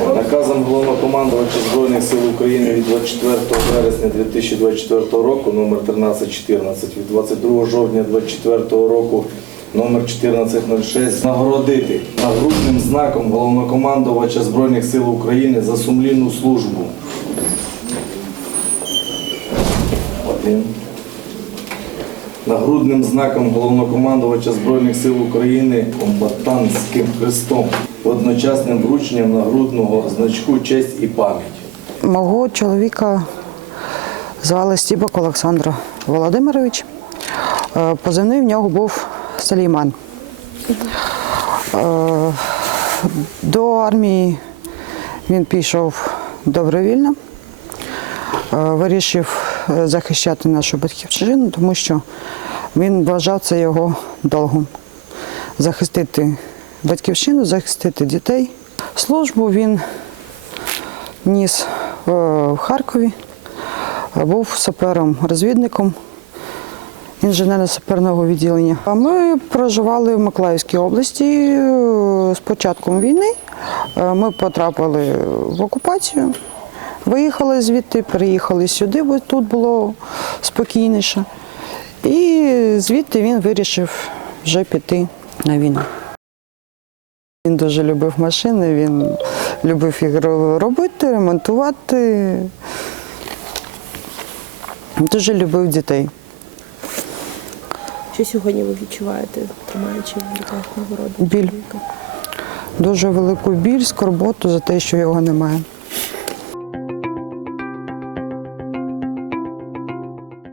Наказом головнокомандувача Збройних сил України від 24 вересня 2024 року номер 1314 від 22 жовтня 2024 року номер 1406 нагородити нагрудним знаком головнокомандувача Збройних сил України за сумлінну службу. Один. Нагрудним знаком головнокомандувача Збройних сил України комбатантським хрестом, одночасним врученням нагрудного значку честь і пам'ять. Мого чоловіка звали Стібок Олександр Володимирович. Е, Позивний в нього був Саліман. Е, До армії він пішов добровільно, Е, вирішив захищати нашу батьківщину, тому що він вважав це його долгом захистити батьківщину, захистити дітей. Службу він ніс е, в Харкові, е, був сапером-розвідником інженерно-саперного відділення. А ми проживали в Миколаївській області е, з початком війни. Ми потрапили в окупацію, виїхали звідти, переїхали сюди, бо тут було спокійніше. І звідти він вирішив вже піти на війну. Він дуже любив машини, він любив їх робити, ремонтувати. Дуже любив дітей. Що сьогодні ви відчуваєте, тримаючи в руках нагороду? Біль. Дуже велику біль, скорботу за те, що його немає.